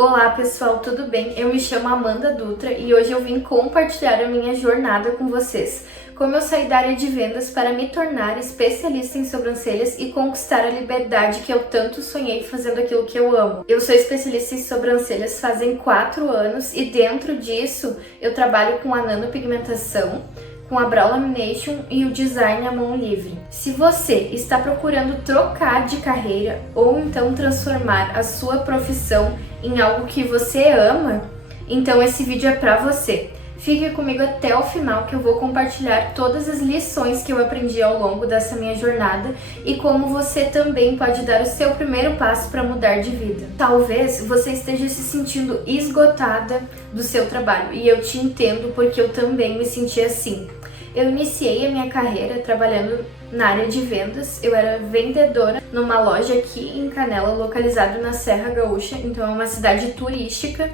Olá pessoal, tudo bem? Eu me chamo Amanda Dutra e hoje eu vim compartilhar a minha jornada com vocês. Como eu saí da área de vendas para me tornar especialista em sobrancelhas e conquistar a liberdade que eu tanto sonhei fazendo aquilo que eu amo. Eu sou especialista em sobrancelhas fazem 4 anos e dentro disso eu trabalho com a nanopigmentação, com a Brow Lamination e o design à mão livre. Se você está procurando trocar de carreira ou então transformar a sua profissão em algo que você ama, então esse vídeo é para você. Fique comigo até o final que eu vou compartilhar todas as lições que eu aprendi ao longo dessa minha jornada e como você também pode dar o seu primeiro passo para mudar de vida. Talvez você esteja se sentindo esgotada do seu trabalho e eu te entendo porque eu também me senti assim. Eu iniciei a minha carreira trabalhando na área de vendas. Eu era vendedora numa loja aqui em Canela, localizado na Serra Gaúcha, então é uma cidade turística,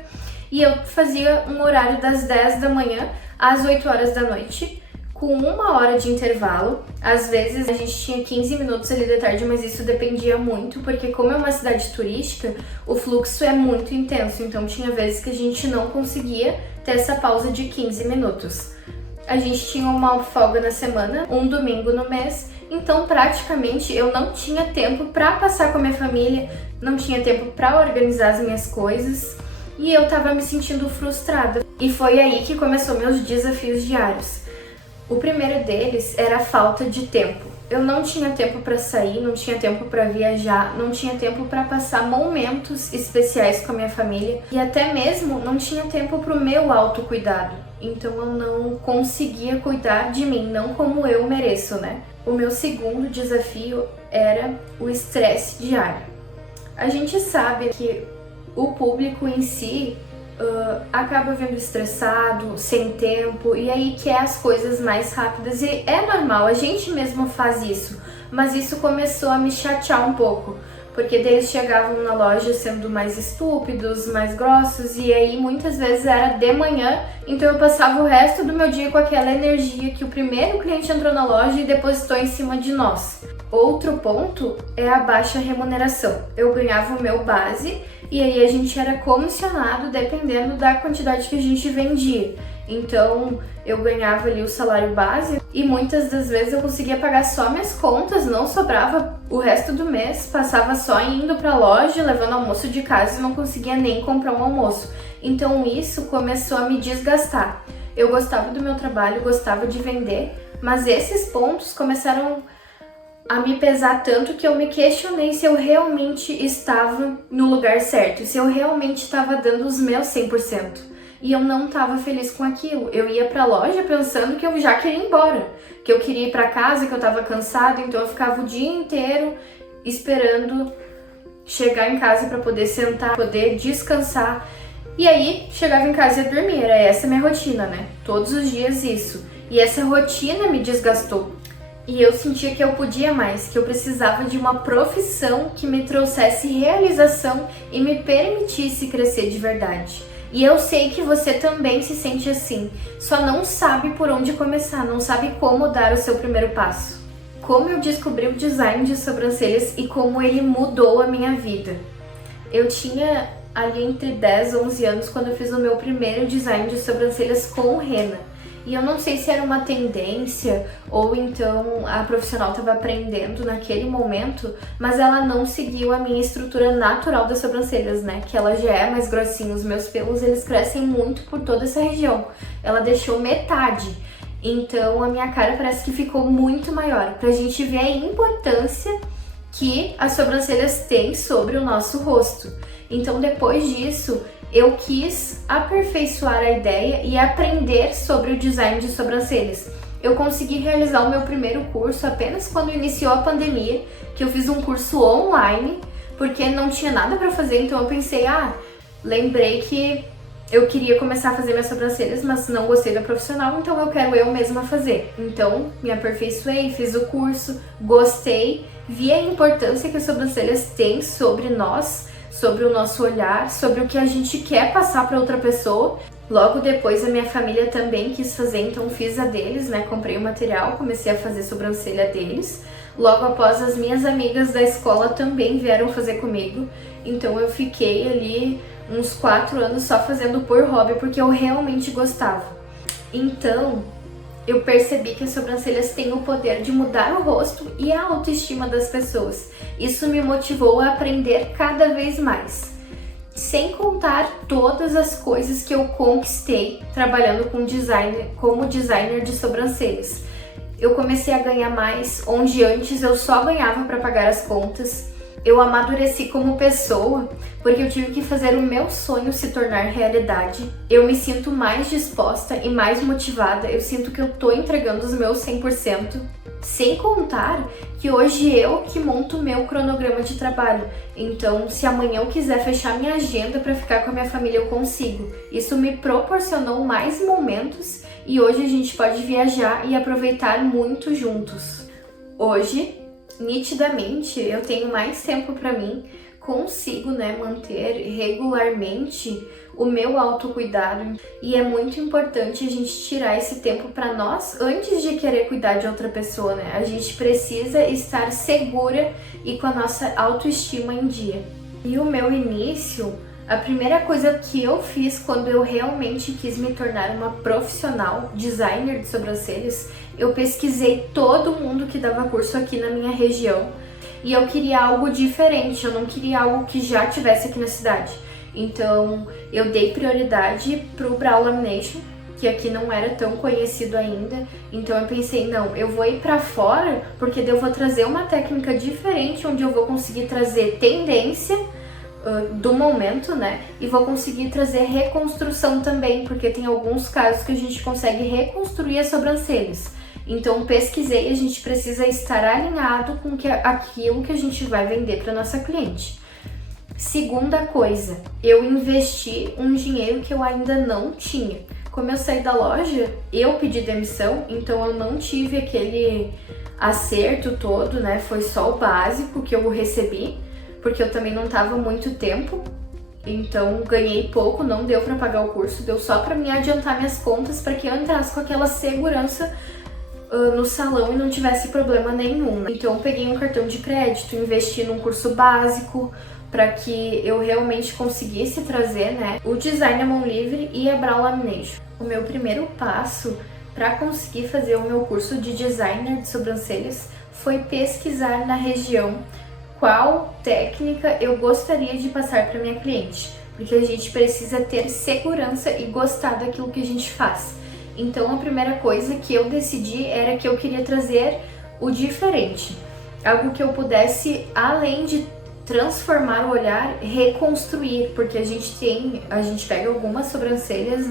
e eu fazia um horário das 10 da manhã às 8 horas da noite, com 1 hora de intervalo. Às vezes a gente tinha 15 minutos ali da tarde, mas isso dependia muito, porque como é uma cidade turística, o fluxo é muito intenso, então tinha vezes que a gente não conseguia ter essa pausa de 15 minutos. A gente tinha uma folga na semana, um domingo no mês, então praticamente eu não tinha tempo para passar com a minha família, não tinha tempo para organizar as minhas coisas e eu tava me sentindo frustrada. E foi aí que começou meus desafios diários. O primeiro deles era a falta de tempo. Eu não tinha tempo para sair, não tinha tempo para viajar, não tinha tempo para passar momentos especiais com a minha família e até mesmo não tinha tempo para o meu autocuidado. Então eu não conseguia cuidar de mim, não como eu mereço, né? O meu segundo desafio era o estresse diário. A gente sabe que o público em si acaba vindo estressado, sem tempo, e aí quer as coisas mais rápidas, e é normal, a gente mesmo faz isso, mas isso começou a me chatear um pouco, porque daí eles chegavam na loja sendo mais estúpidos, mais grossos, e aí muitas vezes era de manhã, então eu passava o resto do meu dia com aquela energia que o primeiro cliente entrou na loja e depositou em cima de nós. Outro ponto é a baixa remuneração. Eu ganhava o meu base e aí a gente era comissionado dependendo da quantidade que a gente vendia. Então eu ganhava ali o salário base e muitas das vezes eu conseguia pagar só minhas contas, não sobrava o resto do mês, passava só indo pra loja, levando almoço de casa e não conseguia nem comprar um almoço. Então isso começou a me desgastar. Eu gostava do meu trabalho, gostava de vender, mas esses pontos começaram a me pesar tanto que eu me questionei se eu realmente estava no lugar certo, se eu realmente estava dando os meus 100%. E eu não estava feliz com aquilo. Eu ia pra loja pensando que eu já queria ir embora, que eu queria ir pra casa, que eu estava cansada, então eu ficava o dia inteiro esperando chegar em casa para poder sentar, poder descansar. E aí, chegava em casa e ia dormir, era essa a minha rotina, né? Todos os dias isso. E essa rotina me desgastou. E eu sentia que eu podia mais, que eu precisava de uma profissão que me trouxesse realização e me permitisse crescer de verdade. E eu sei que você também se sente assim, só não sabe por onde começar, não sabe como dar o seu primeiro passo. Como eu descobri o design de sobrancelhas e como ele mudou a minha vida. Eu tinha ali entre 10 e 11 anos quando eu fiz o meu primeiro design de sobrancelhas com rena. E eu não sei se era uma tendência ou então a profissional estava aprendendo naquele momento, mas ela não seguiu a minha estrutura natural das sobrancelhas, né? Que ela já é mais grossinha, os meus pelos eles crescem muito por toda essa região. Ela deixou metade, então a minha cara parece que ficou muito maior, pra gente ver a importância que as sobrancelhas têm sobre o nosso rosto. Então depois disso, eu quis aperfeiçoar a ideia e aprender sobre o design de sobrancelhas. Eu consegui realizar o meu primeiro curso apenas quando iniciou a pandemia, que eu fiz um curso online, porque não tinha nada para fazer, então eu pensei, lembrei que eu queria começar a fazer minhas sobrancelhas, mas não gostei da profissional, então eu quero eu mesma fazer. Então, me aperfeiçoei, fiz o curso, gostei, vi a importância que as sobrancelhas têm sobre nós, sobre o nosso olhar, sobre o que a gente quer passar para outra pessoa. Logo depois a minha família também quis fazer, então fiz a deles, né? Comprei o material, comecei a fazer sobrancelha deles. Logo após, as minhas amigas da escola também vieram fazer comigo, então eu fiquei ali uns 4 anos só fazendo por hobby, porque eu realmente gostava. Então, eu percebi que as sobrancelhas têm o poder de mudar o rosto e a autoestima das pessoas. Isso me motivou a aprender cada vez mais. Sem contar todas as coisas que eu conquistei trabalhando como designer de sobrancelhas. Eu comecei a ganhar mais, onde antes eu só ganhava para pagar as contas. Eu amadureci como pessoa, porque eu tive que fazer o meu sonho se tornar realidade. Eu me sinto mais disposta e mais motivada, eu sinto que eu tô entregando os meus 100%. Sem contar que hoje eu que monto o meu cronograma de trabalho. Então, se amanhã eu quiser fechar minha agenda para ficar com a minha família, eu consigo. Isso me proporcionou mais momentos e hoje a gente pode viajar e aproveitar muito juntos. Hoje, nitidamente, eu tenho mais tempo para mim, consigo, manter regularmente o meu autocuidado e é muito importante a gente tirar esse tempo para nós antes de querer cuidar de outra pessoa, né? A gente precisa estar segura e com a nossa autoestima em dia. E o meu início, a primeira coisa que eu fiz quando eu realmente quis me tornar uma profissional designer de sobrancelhas, eu pesquisei todo mundo que dava curso aqui na minha região e eu queria algo diferente, eu não queria algo que já tivesse aqui na cidade. Então eu dei prioridade pro Brow Lamination, que aqui não era tão conhecido ainda. Então eu pensei, não, eu vou ir pra fora porque daí eu vou trazer uma técnica diferente, onde eu vou conseguir trazer tendência do momento, e vou conseguir trazer reconstrução também, porque tem alguns casos que a gente consegue reconstruir as sobrancelhas. Então pesquisei, a gente precisa estar alinhado com aquilo que a gente vai vender para nossa cliente. Segunda coisa, eu investi um dinheiro que eu ainda não tinha. Como eu saí da loja, eu pedi demissão, então eu não tive aquele acerto todo, foi só o básico que eu recebi, porque eu também não estava muito tempo, então ganhei pouco, não deu para pagar o curso, deu só para me adiantar minhas contas para que eu entrasse com aquela segurança no salão e não tivesse problema nenhum. Então eu peguei um cartão de crédito, investi num curso básico para que eu realmente conseguisse trazer o design à mão livre e a Brow Lamination. O meu primeiro passo para conseguir fazer o meu curso de designer de sobrancelhas foi pesquisar na região qual técnica eu gostaria de passar para minha cliente, porque a gente precisa ter segurança e gostar daquilo que a gente faz. Então a primeira coisa que eu decidi era que eu queria trazer o diferente, algo que eu pudesse, além de transformar o olhar, reconstruir, porque a gente pega algumas sobrancelhas,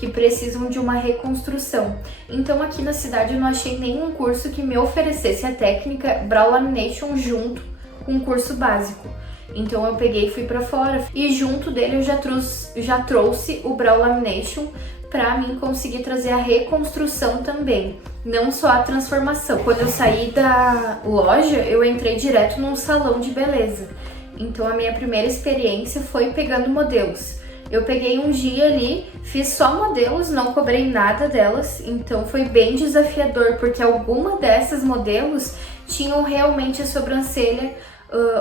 que precisam de uma reconstrução. Então aqui na cidade eu não achei nenhum curso que me oferecesse a técnica Brow Lamination junto com um curso básico. Então eu peguei e fui pra fora e junto dele eu já trouxe o Brow Lamination para mim conseguir trazer a reconstrução também, não só a transformação. Quando eu saí da loja, eu entrei direto num salão de beleza. Então a minha primeira experiência foi pegando modelos. Eu peguei um dia ali, fiz só modelos, não cobrei nada delas, então foi bem desafiador, porque alguma dessas modelos tinham realmente a sobrancelha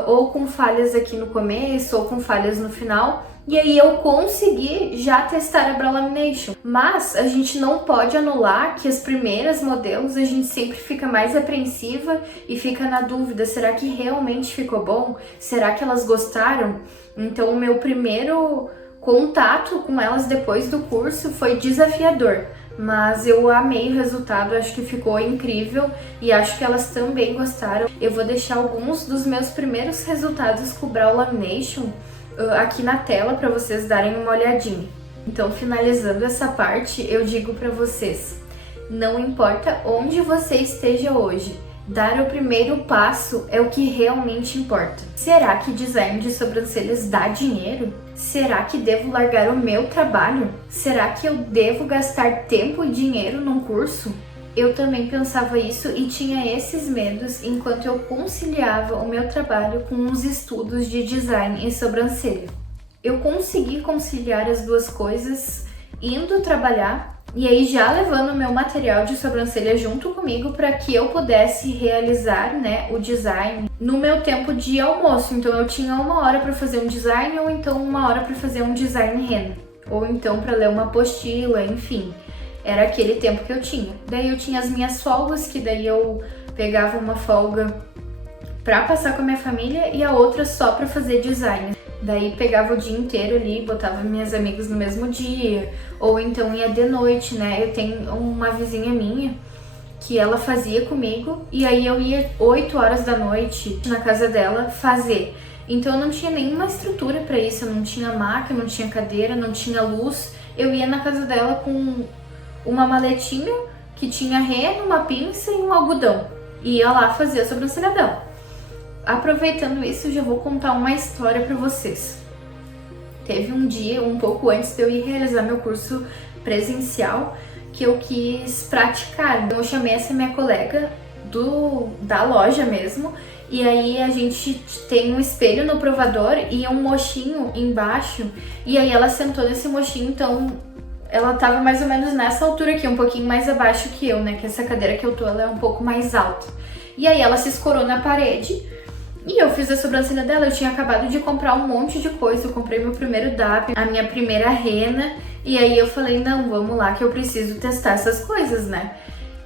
ou com falhas aqui no começo ou com falhas no final. E aí eu consegui já testar a Brow Lamination. Mas a gente não pode anular que as primeiras modelos a gente sempre fica mais apreensiva e fica na dúvida, será que realmente ficou bom? Será que elas gostaram? Então o meu primeiro contato com elas depois do curso foi desafiador, mas eu amei o resultado, acho que ficou incrível e acho que elas também gostaram. Eu vou deixar alguns dos meus primeiros resultados com o Brow Lamination aqui na tela para vocês darem uma olhadinha. Então, finalizando essa parte, eu digo para vocês, não importa onde você esteja hoje, dar o primeiro passo é o que realmente importa. Será que design de sobrancelhas dá dinheiro? Será que devo largar o meu trabalho? Será que eu devo gastar tempo e dinheiro num curso? Eu também pensava isso e tinha esses medos enquanto eu conciliava o meu trabalho com os estudos de design em sobrancelha. Eu consegui conciliar as duas coisas indo trabalhar, E aí já levando o meu material de sobrancelha junto comigo para que eu pudesse realizar, né, o design no meu tempo de almoço. Então eu tinha 1 hora para fazer um design ou então 1 hora para fazer um design rena, ou então para ler uma apostila, enfim. Era aquele tempo que eu tinha. Daí eu tinha as minhas folgas, que daí eu pegava uma folga para passar com a minha família e a outra só para fazer design. Daí pegava o dia inteiro ali, botava minhas amigas no mesmo dia, ou então ia de noite, né? Eu tenho uma vizinha minha que ela fazia comigo e aí eu ia 8 horas da noite na casa dela fazer. Então eu não tinha nenhuma estrutura para isso, eu não tinha maca, não tinha cadeira, não tinha luz. Eu ia na casa dela com uma maletinha que tinha rena, uma pinça e um algodão. E ia lá fazer a sobrancelha dela. Aproveitando isso, já vou contar uma história para vocês. Teve um dia, um pouco antes de eu ir realizar meu curso presencial, que eu quis praticar. Então eu chamei essa minha colega da loja mesmo, e aí a gente tem um espelho no provador e um mochinho embaixo, e aí ela sentou nesse mochinho, então ela tava mais ou menos nessa altura aqui, um pouquinho mais abaixo que eu, né, que essa cadeira que eu tô, ela é um pouco mais alta. E aí ela se escorou na parede, e eu fiz a sobrancelha dela. Eu tinha acabado de comprar um monte de coisa, eu comprei meu primeiro DAP, a minha primeira rena, e aí eu falei, não, vamos lá que eu preciso testar essas coisas, né?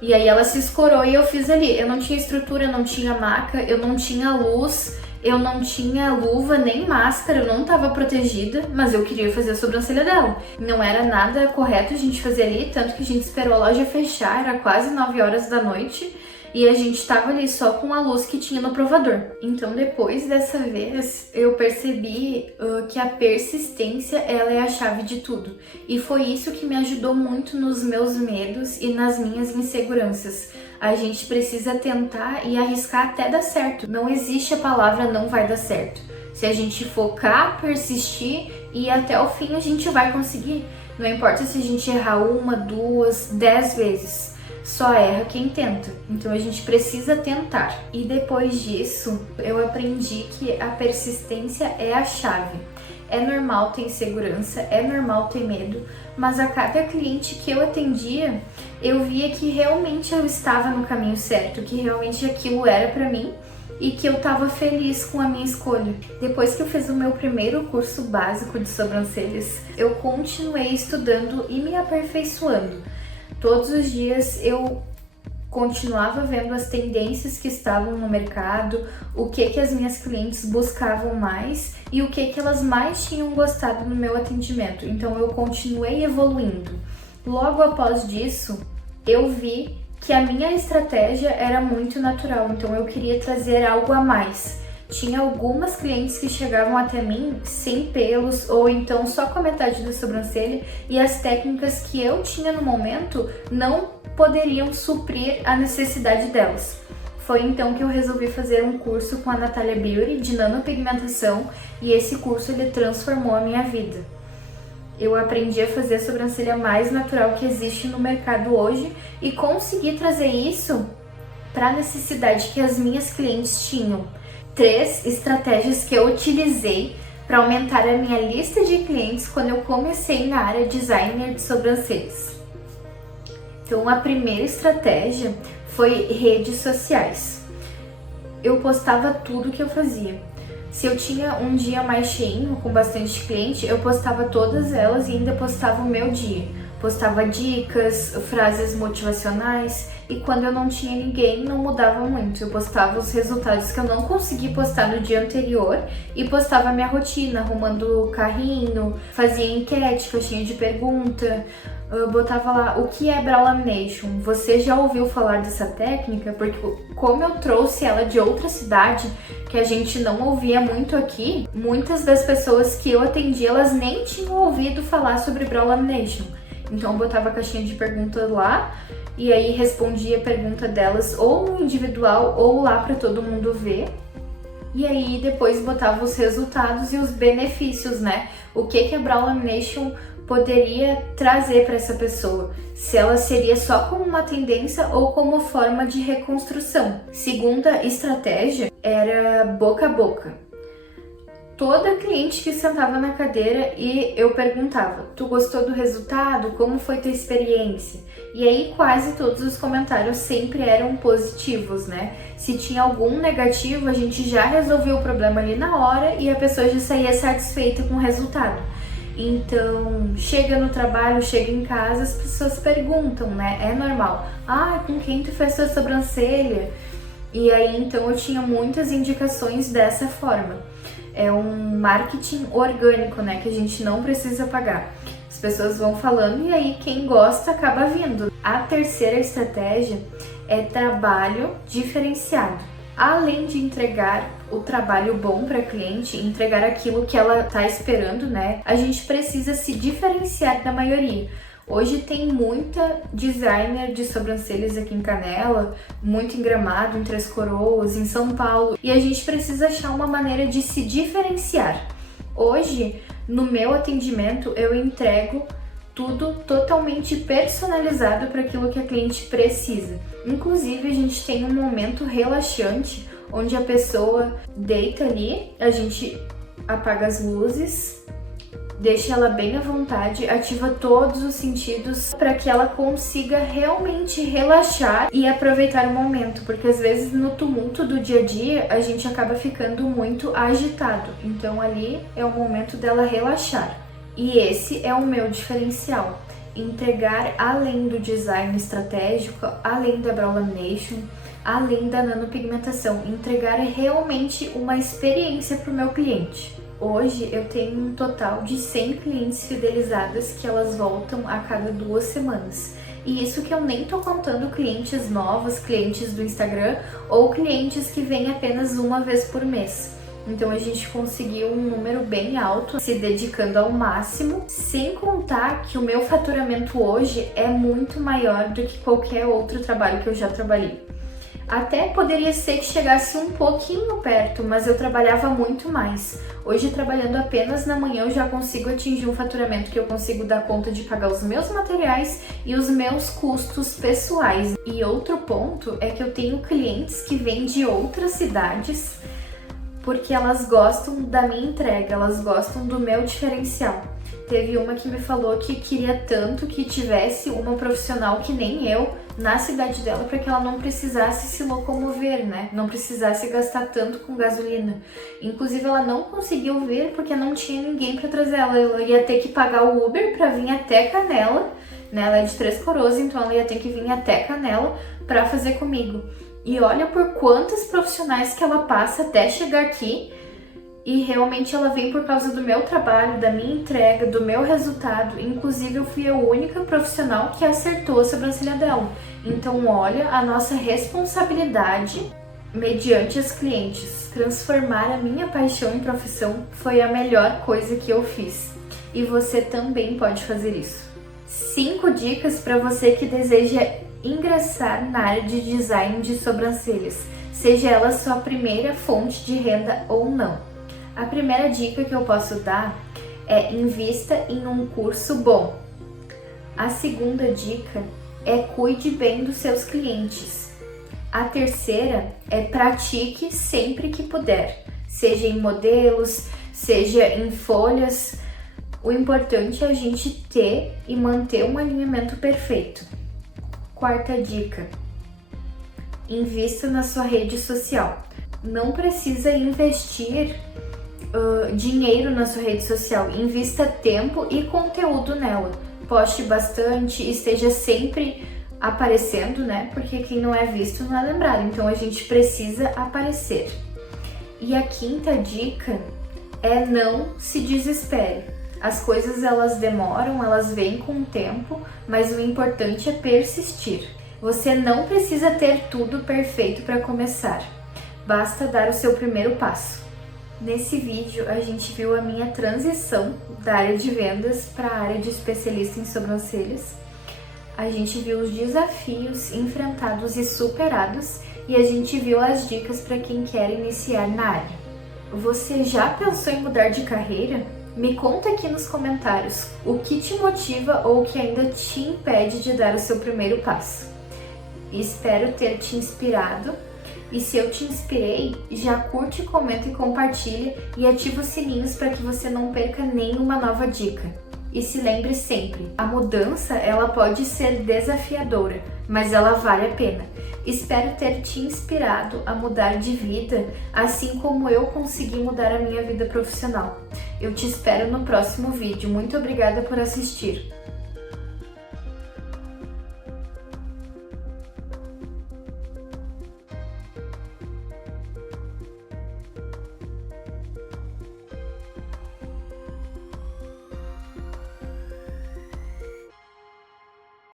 E aí ela se escorou e eu fiz ali. Eu não tinha estrutura, eu não tinha maca, eu não tinha luz, eu não tinha luva nem máscara, eu não tava protegida, mas eu queria fazer a sobrancelha dela. Não era nada correto a gente fazer ali, tanto que a gente esperou a loja fechar, era quase 9 horas da noite. E a gente tava ali só com a luz que tinha no provador. Então depois dessa vez eu percebi que a persistência, ela é a chave de tudo. E foi isso que me ajudou muito nos meus medos e nas minhas inseguranças. A gente precisa tentar e arriscar até dar certo. Não existe a palavra não vai dar certo. Se a gente focar, persistir e até o fim a gente vai conseguir. Não importa se a gente errar 1, 2, 10 vezes. Só erra quem tenta. Então a gente precisa tentar. E depois disso, eu aprendi que a persistência é a chave. É normal ter insegurança, é normal ter medo, mas a cada cliente que eu atendia, eu via que realmente eu estava no caminho certo, que realmente aquilo era pra mim e que eu estava feliz com a minha escolha. Depois que eu fiz o meu primeiro curso básico de sobrancelhas, eu continuei estudando e me aperfeiçoando. Todos os dias eu continuava vendo as tendências que estavam no mercado, o que as minhas clientes buscavam mais e o que elas mais tinham gostado no meu atendimento. Então eu continuei evoluindo. Logo após disso, eu vi que a minha estratégia era muito natural, então eu queria trazer algo a mais. Tinha algumas clientes que chegavam até mim sem pelos ou então só com a metade da sobrancelha e as técnicas que eu tinha no momento não poderiam suprir a necessidade delas. Foi então que eu resolvi fazer um curso com a Natalia Beauty de nanopigmentação e esse curso ele transformou a minha vida. Eu aprendi a fazer a sobrancelha mais natural que existe no mercado hoje e consegui trazer isso para a necessidade que as minhas clientes tinham. 3 estratégias que eu utilizei para aumentar a minha lista de clientes quando eu comecei na área designer de sobrancelhas. Então, a primeira estratégia foi redes sociais. Eu postava tudo que eu fazia. Se eu tinha um dia mais cheinho, com bastante cliente, eu postava todas elas e ainda postava o meu dia. Postava dicas, frases motivacionais e quando eu não tinha ninguém, não mudava muito. Eu postava os resultados que eu não consegui postar no dia anterior e postava a minha rotina, arrumando o carrinho, fazia enquete, caixinha de pergunta, botava lá o que é brow lamination. Você já ouviu falar dessa técnica? Porque como eu trouxe ela de outra cidade, que a gente não ouvia muito aqui, muitas das pessoas que eu atendi, elas nem tinham ouvido falar sobre brow lamination. Então eu botava a caixinha de pergunta lá e aí respondia a pergunta delas ou no individual ou lá para todo mundo ver. E aí depois botava os resultados e os benefícios, né? O que a brow lamination poderia trazer para essa pessoa, se ela seria só como uma tendência ou como forma de reconstrução. Segunda estratégia era boca a boca. toda cliente que sentava na cadeira e eu perguntava: tu gostou do resultado? Como foi tua experiência? E aí quase todos os comentários sempre eram positivos, né? Se tinha algum negativo, a gente já resolveu o problema ali na hora e a pessoa já saía satisfeita com o resultado. Então, chega no trabalho, chega em casa, as pessoas perguntam, né? É normal. Ah, com quem tu fez tua sobrancelha? E aí, então, eu tinha muitas indicações dessa forma. É um marketing orgânico, né? Que a gente não precisa pagar. As pessoas vão falando e aí quem gosta acaba vindo. A terceira estratégia é trabalho diferenciado. Além de entregar o trabalho bom para a cliente, entregar aquilo que ela está esperando, né? A gente precisa se diferenciar da maioria. Hoje tem muita designer de sobrancelhas aqui em Canela, muito em Gramado, em Três Coroas, em São Paulo, e a gente precisa achar uma maneira de se diferenciar. Hoje, no meu atendimento, eu entrego tudo totalmente personalizado para aquilo que a cliente precisa. Inclusive, a gente tem um momento relaxante onde a pessoa deita ali, a gente apaga as luzes, deixa ela bem à vontade, ativa todos os sentidos para que ela consiga realmente relaxar e aproveitar o momento, porque às vezes no tumulto do dia a dia a gente acaba ficando muito agitado. Então ali é o momento dela relaxar. E esse é o meu diferencial, entregar além do design estratégico, além da brow lamination, além da nanopigmentação, entregar realmente uma experiência para o meu cliente. Hoje eu tenho um total de 100 clientes fidelizadas que elas voltam a cada 2 semanas. E isso que eu nem tô contando clientes novos, clientes do Instagram ou clientes que vêm apenas uma vez por mês. Então a gente conseguiu um número bem alto, se dedicando ao máximo, sem contar que o meu faturamento hoje é muito maior do que qualquer outro trabalho que eu já trabalhei. Até poderia ser que chegasse um pouquinho perto, mas eu trabalhava muito mais. Hoje, trabalhando apenas na manhã, eu já consigo atingir um faturamento que eu consigo dar conta de pagar os meus materiais e os meus custos pessoais. E outro ponto é que eu tenho clientes que vêm de outras cidades porque elas gostam da minha entrega, elas gostam do meu diferencial. Teve uma que me falou que queria tanto que tivesse uma profissional que nem eu na cidade dela para que ela não precisasse se locomover, né? Não precisasse gastar tanto com gasolina. Inclusive ela não conseguiu vir porque não tinha ninguém para trazer ela. Ela ia ter que pagar o Uber para vir até Canela, né? Ela é de Três Coroas, então ela ia ter que vir até Canela para fazer comigo. E olha por quantos profissionais que ela passa até chegar aqui. E realmente ela vem por causa do meu trabalho, da minha entrega, do meu resultado. Inclusive eu fui a única profissional que acertou a sobrancelha dela. Então olha a nossa responsabilidade mediante as clientes. Transformar a minha paixão em profissão foi a melhor coisa que eu fiz. E você também pode fazer isso. 5 dicas para você que deseja ingressar na área de design de sobrancelhas, seja ela sua primeira fonte de renda ou não. A primeira dica que eu posso dar é invista em um curso bom. A segunda dica é cuide bem dos seus clientes. A terceira é pratique sempre que puder, seja em modelos, seja em folhas. O importante é a gente ter e manter um alinhamento perfeito. Quarta dica: invista na sua rede social. Não precisa investir dinheiro na sua rede social, invista tempo e conteúdo nela. Poste bastante, esteja sempre aparecendo, né? Porque quem não é visto não é lembrado, então a gente precisa aparecer. E a quinta dica é não se desespere. As coisas elas demoram, elas vêm com o tempo, mas o importante é persistir. Você não precisa ter tudo perfeito para começar, basta dar o seu primeiro passo. Nesse vídeo a gente viu a minha transição da área de vendas para a área de especialista em sobrancelhas. A gente viu os desafios enfrentados e superados e a gente viu as dicas para quem quer iniciar na área. Você já pensou em mudar de carreira? Me conta aqui nos comentários o que te motiva ou o que ainda te impede de dar o seu primeiro passo. Espero ter te inspirado E se eu te inspirei, já curte, comenta e compartilha e ativa os sininhos para que você não perca nenhuma nova dica. E se lembre sempre, a mudança ela pode ser desafiadora, mas ela vale a pena. Espero ter te inspirado a mudar de vida, assim como eu consegui mudar a minha vida profissional. Eu te espero no próximo vídeo. Muito obrigada por assistir.